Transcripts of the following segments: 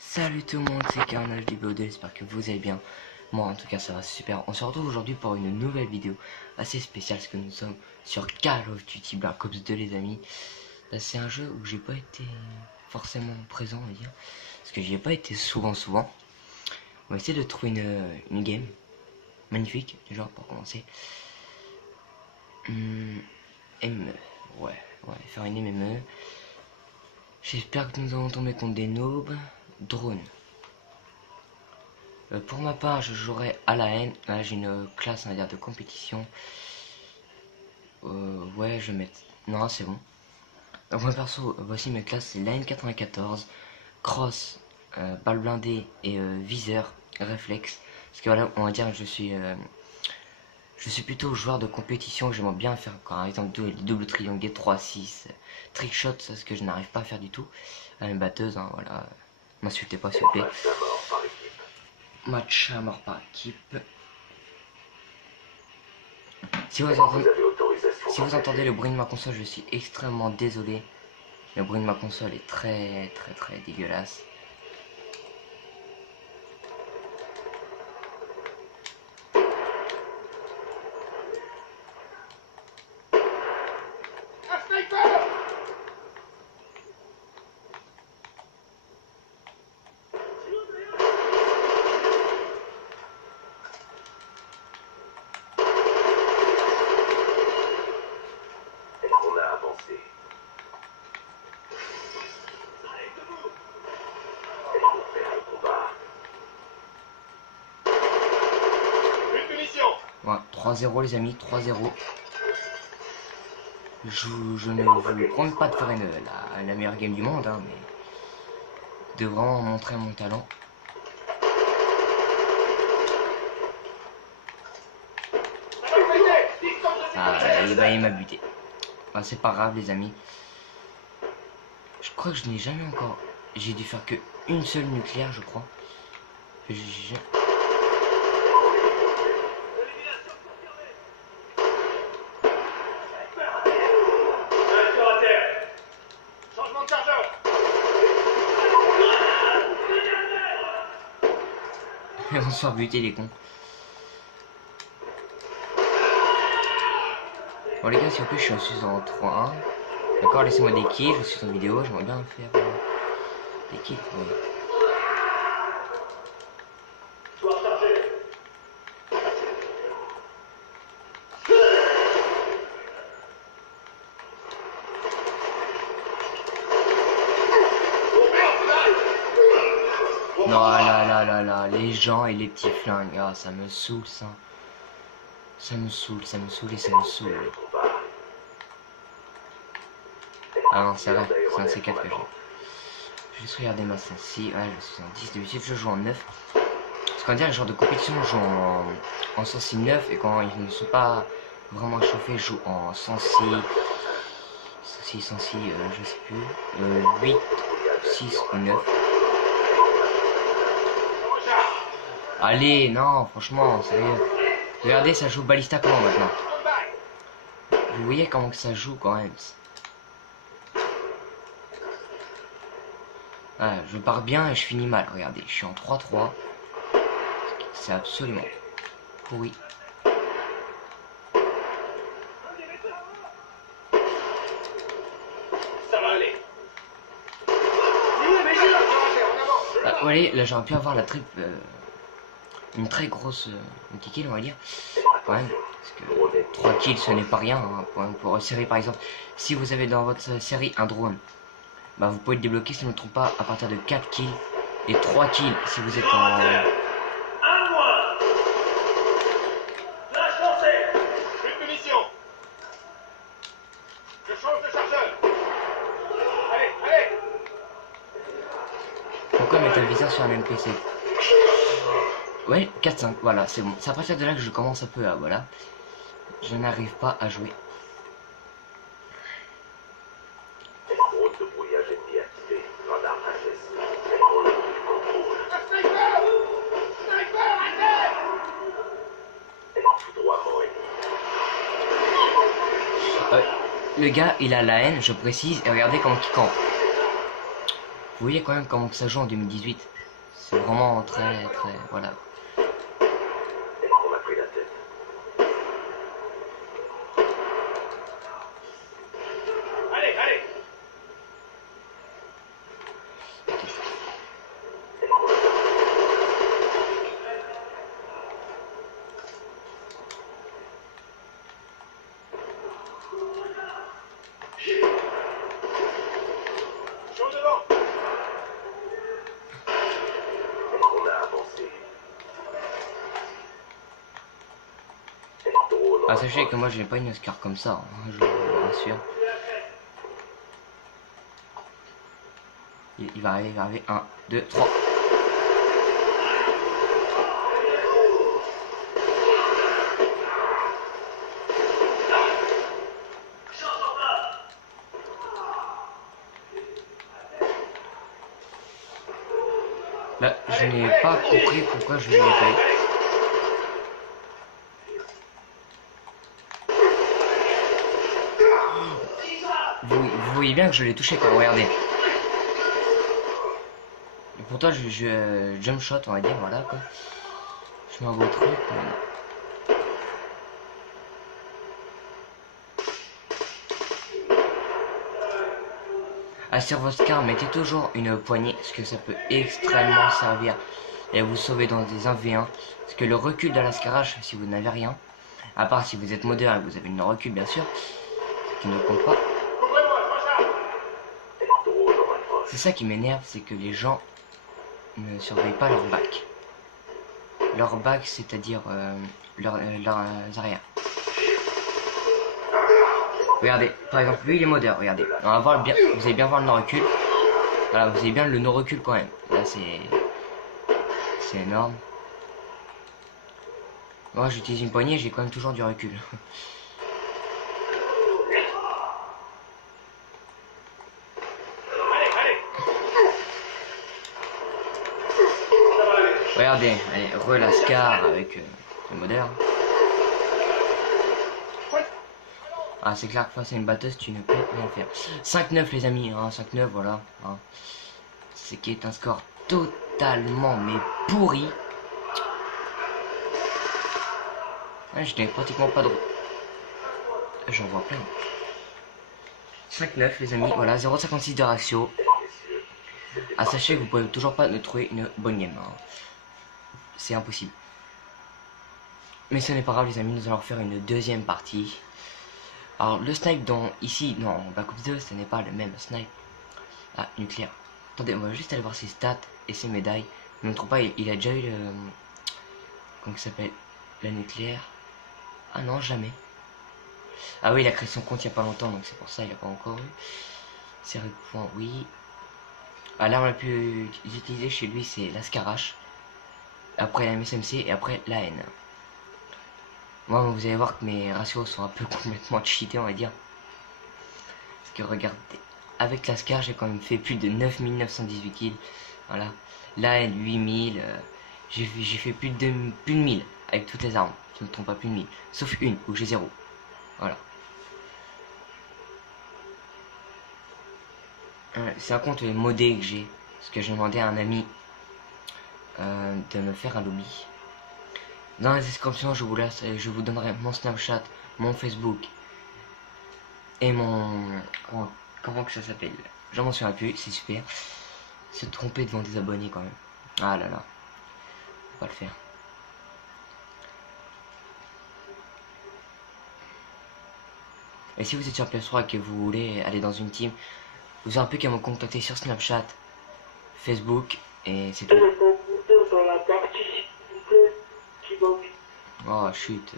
Salut tout le monde, c'est Carnage du BO2, j'espère que vous allez bien. Moi en tout cas ça va super. On se retrouve aujourd'hui pour une nouvelle vidéo assez spéciale, parce que nous sommes sur Call of Duty Black Ops 2 les amis. Là c'est un jeu où j'ai pas été forcément présent on va dire, parce que j'y ai pas été souvent. On va essayer de trouver une game magnifique, genre pour commencer. ME, ouais, faire une MME. J'espère que nous allons tomber contre des noobs. Drone. Pour ma part, je jouerai à la haine. Là, j'ai une classe, on va dire, de compétition. Ouais, je vais mettre. Non, c'est bon. Donc, moi perso, voici mes classes c'est la N94, cross, balle blindée et viseur, réflexe. Parce que voilà, on va dire que je suis plutôt joueur de compétition. J'aimerais bien faire, par exemple, double triangle, 3-6, trickshot, c'est ce que je n'arrive pas à faire du tout. Une batteuse, hein, voilà. M'insultez pas, s'il vous plaît. Match à mort par équipe. Si vous entendez le bruit de ma console, je suis extrêmement désolé. Le bruit de ma console est très dégueulasse. Voilà, 3-0 les amis, 3-0. Je ne vous promets pas de faire la meilleure game du monde, hein, mais de vraiment montrer mon talent. Ah, et bah il m'a buté. Ah, c'est pas grave les amis. Je crois que je n'ai jamais encore... J'ai dû faire que une seule nucléaire je crois. Ils vont se faire buter les cons. Bon les gars, s'il vous plaît, je suis en 3-1. D'accord, laissez-moi des kills, je suis en vidéo, j'aimerais bien faire des kills. Ouais. Non, là, les gens et les petits flingues, ah, ça me saoule ça. Ça me saoule et ça me saoule. Ah non, c'est vrai, c'est un C4 que j'ai. Je vais juste regarder ma sensi. Ouais, je suis en 10 d'habitude, je joue en 9. Parce qu'on dirait, le genre de compétition, je joue en sensi 9. Et quand ils ne sont pas vraiment chauffés, je joue en sensi. Je sais plus. 8, 6 ou 9. Allez, non, franchement, sérieux. Regardez, ça joue Ballista comment maintenant? Vous voyez comment que ça joue quand même. Ah, je pars bien et je finis mal. Regardez, je suis en 3-3. C'est absolument pourri. Ça va aller. Ah, vous voyez, là j'aurais pu avoir la triple... une très grosse multi-kill on va dire. Quand même, parce que 3 kills ce n'est pas rien hein, pour une série par exemple. Si vous avez dans votre série un drone, bah vous pouvez le débloquer si je ne me trompe pas à partir de 4 kills et 3 kills si vous êtes en... Pourquoi mettre un viseur sur un NPC? Ouais, 4-5, voilà, c'est bon. C'est à partir de là que je commence un peu à... Voilà. Je n'arrive pas à jouer. Le gars, il a la haine, je précise, et regardez comment il campe. Vous voyez quand même comment que ça joue en 2018. C'est vraiment très très voilà. On m'a pris la tête. Allez, allez. Chaud devant. On a avancé. Ah, sachez que moi j'ai pas une Oscar comme ça, hein, je vous rassure. Il va arriver. 1, 2, 3. Là, je n'ai pas compris pourquoi je ne l'ai pas eu. Vous voyez bien que je l'ai touché quoi, regardez. Et pourtant je jump shot on va dire, voilà quoi. Je mets un beau truc. Ah, sur votre car, mettez toujours une poignée, parce que ça peut extrêmement servir et vous sauver dans des 1v1. Parce que le recul de l'ascarage, si vous n'avez rien, à part si vous êtes modeur et que vous avez une recul bien sûr, qui ne compte pas. C'est ça qui m'énerve, c'est que les gens ne surveillent pas leur bac. Leur bac, c'est-à-dire leurs arrières. Regardez, par exemple, lui il est modeur, regardez. On va voir bien, vous allez bien voir le no-recul. Voilà, vous avez bien le no-recul quand même. Là c'est énorme. Moi j'utilise une poignée, j'ai quand même toujours du recul. Regardez, allez, relascar avec le modeur. Ah, c'est clair que face à une batteuse, tu ne peux rien faire. 5-9 les amis, hein, 5-9, voilà. Hein. C'est qui est un score totalement mais pourri. Ouais, je n'ai pratiquement pas de... J'en vois plein. 5-9 les amis, voilà, 0,56 de ratio. Ah, sachez que vous pouvez toujours pas ne trouver une bonne game. Hein. C'est impossible. Mais ce n'est pas grave les amis, nous allons faire une deuxième partie. Alors le snipe dans ici, non, Black Ops 2, ce n'est pas le même snipe. Ah, nucléaire. Attendez, on va juste aller voir ses stats et ses médailles. Ne me trompe pas, il a déjà eu le... Comment ça s'appelle? La nucléaire. Ah non, jamais. Ah oui, il a créé son compte il n'y a pas longtemps, donc c'est pour ça il n'a pas encore eu. Série de points, oui. Ah, l'arme la plus utilisée chez lui, c'est la Scarache. Après la MSMC et après la N. Moi, vous allez voir que mes ratios sont un peu complètement cheatés, on va dire. Parce que regardez, avec la Scar, j'ai quand même fait plus de 9918 kills. Voilà. La N, 8000. J'ai fait plus de 1000 avec toutes les armes. Je ne me trompe pas, plus de 1000. Sauf une où j'ai 0. Voilà. C'est un compte modé que j'ai. Parce que j'ai demandé à un ami de me faire un lobby. Dans la description, je vous donnerai mon Snapchat, mon Facebook et mon... Comment que ça s'appelle? J'en m'en souviens plus, c'est super. Se tromper devant des abonnés quand même. Ah là là. On va le faire. Et si vous êtes sur PS3 et que vous voulez aller dans une team, vous avez un peu qu'à me contacter sur Snapchat, Facebook et c'est tout. Oh chut.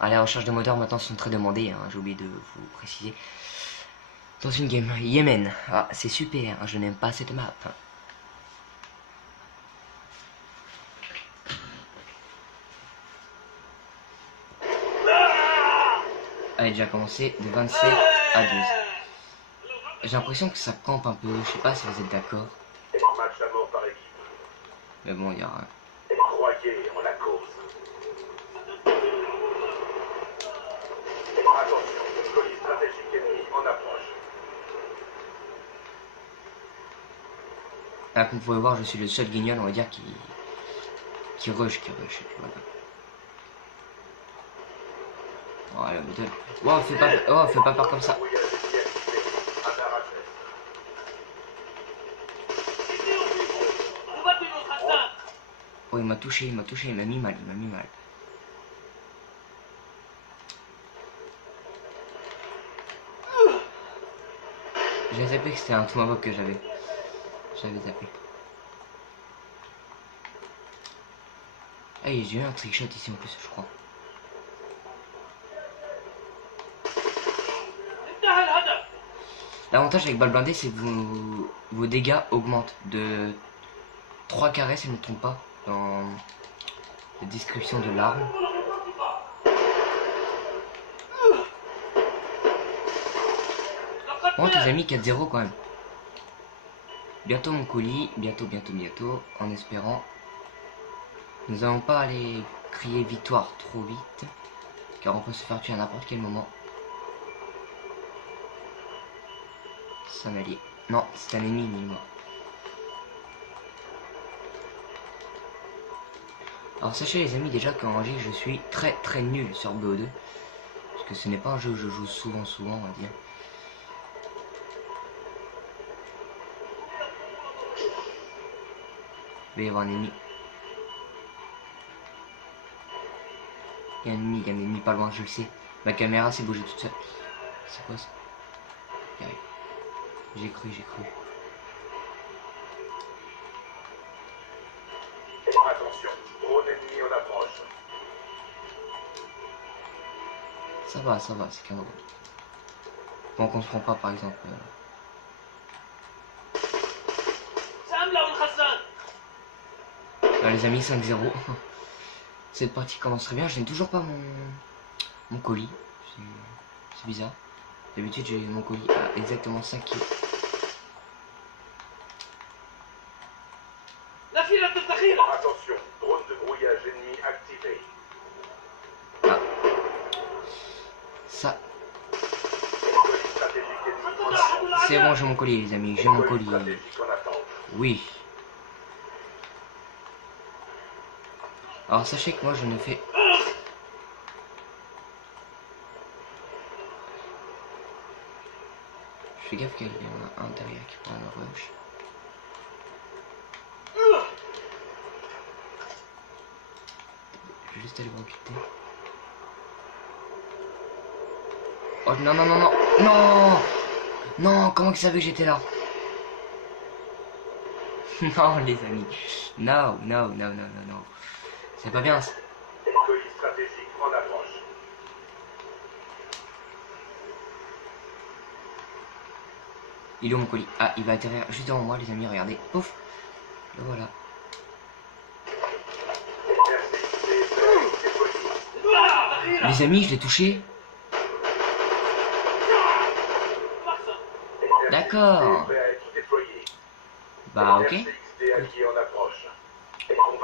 Ah, les recherches de moteurs maintenant sont très demandées, hein, j'ai oublié de vous préciser. Dans une game Yémen. Ah, c'est super, hein, je n'aime pas cette map. Elle est déjà commencé de 27 à 12. J'ai l'impression que ça campe un peu, je sais pas si vous êtes d'accord. Mais bon, il y aura... Croyez en la cause. Attention, colis stratégique ennemi en approche. Là, comme vous pouvez voir, je suis le seul guignol, on va dire, qui rush. Voilà. Voilà, modèle. Fais pas peur comme ça. Oh, il m'a touché, il m'a mis mal. J'ai zappé que c'était un tomahawk que j'avais. J'avais zappé. Ah, j'ai eu un trickshot ici en plus, je crois. L'avantage avec balle blindée, c'est que vos dégâts augmentent de 3 carrés, si je ne me trompe pas, dans la description de l'arme. Bon, les amis, 4-0 quand même. Bientôt mon colis, bientôt, en espérant. Nous n'allons pas aller crier victoire trop vite, car on peut se faire tuer à n'importe quel moment. C'est un allié. Non, c'est un ennemi, moi. Alors sachez les amis déjà qu'en J je suis très nul sur BO2. Parce que ce n'est pas un jeu où je joue souvent on va dire. Il va y avoir un ennemi. Il y a un ennemi pas loin, je le sais. Ma caméra s'est bougée toute seule. C'est quoi ça? J'ai cru. Attention, drone ennemi en approche. Ça va, c'est qu'un drone. Bon, qu'on se prend pas par exemple. Les amis, 5-0. Cette partie commence très bien. Je n'ai toujours pas mon colis. C'est bizarre. D'habitude, j'ai mon colis à exactement 5 kg. Attention, drone de brouillage ennemi activé. Ah. Ça. C'est bon, j'ai mon colis, les amis. J'ai mon colis. Oui. Alors, sachez que moi, je ne fais... Je fais gaffe qu'il y en a un derrière qui prend le rush. Je vais juste aller m'occuper. Oh non. Non, comment il savait que j'étais là? Non, les amis. Non. C'est pas bien ça. Colis stratégique en approche. Il est où mon colis? Ah, il va atterrir juste devant moi, les amis, regardez. Pouf. Le voilà. Les amis, je l'ai touché. D'accord. Bah, ok.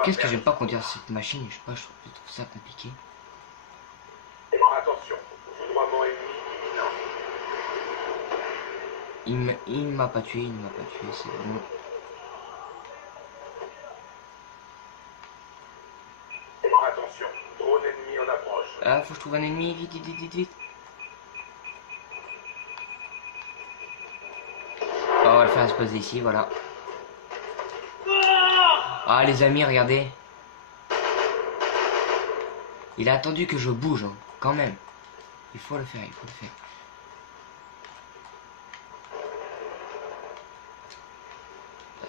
Qu'est-ce que j'aime pas conduire cette machine? Je sais pas, je trouve ça compliqué. Attention, foudroiement ennemi. Il m'a pas tué, c'est bon. Attention, drone ennemi en approche. Ah, faut que je trouve un ennemi, vite. Oh, on va le faire se poser ici, voilà. Ah, les amis, regardez. Il a attendu que je bouge, hein, quand même. Il faut le faire.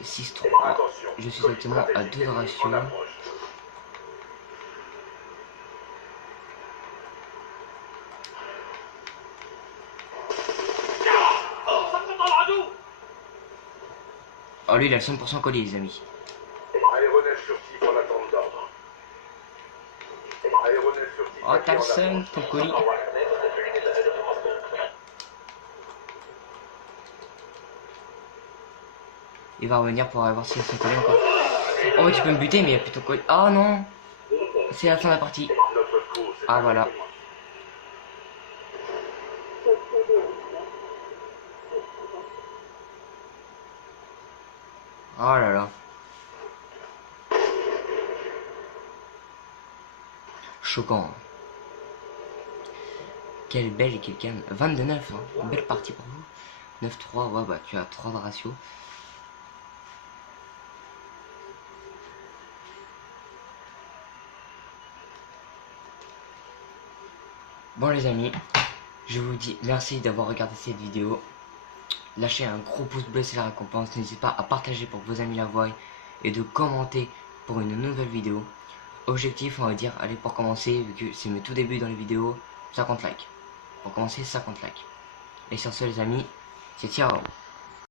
6-3. Je suis exactement à 2 de ratio. Oh, lui, il a le 100% colis, les amis. Aéronef furtif en attente d'ordre. Aéronef furtif. Oh, t'as le seum, ton colis. Il va revenir pour voir s'il y a son colis encore. Oh, tu peux me buter, mais il y a plus ton colis. Oh non. C'est la fin de la partie. Ah, voilà. Oh là là. Choquant. Quelle belle et quelle calme. 22-9, hein. Une belle partie pour vous. 9-3, ouais, bah tu as 3 de ratio. Bon les amis, je vous dis merci d'avoir regardé cette vidéo. Lâchez un gros pouce bleu, c'est la récompense. N'hésitez pas à partager pour que vos amis la voient et de commenter pour une nouvelle vidéo. Objectif, on va dire, allez, pour commencer, vu que c'est mes tout débuts dans les vidéos, 50 likes. Pour commencer, 50 likes. Et sur ce les amis, c'est ciao.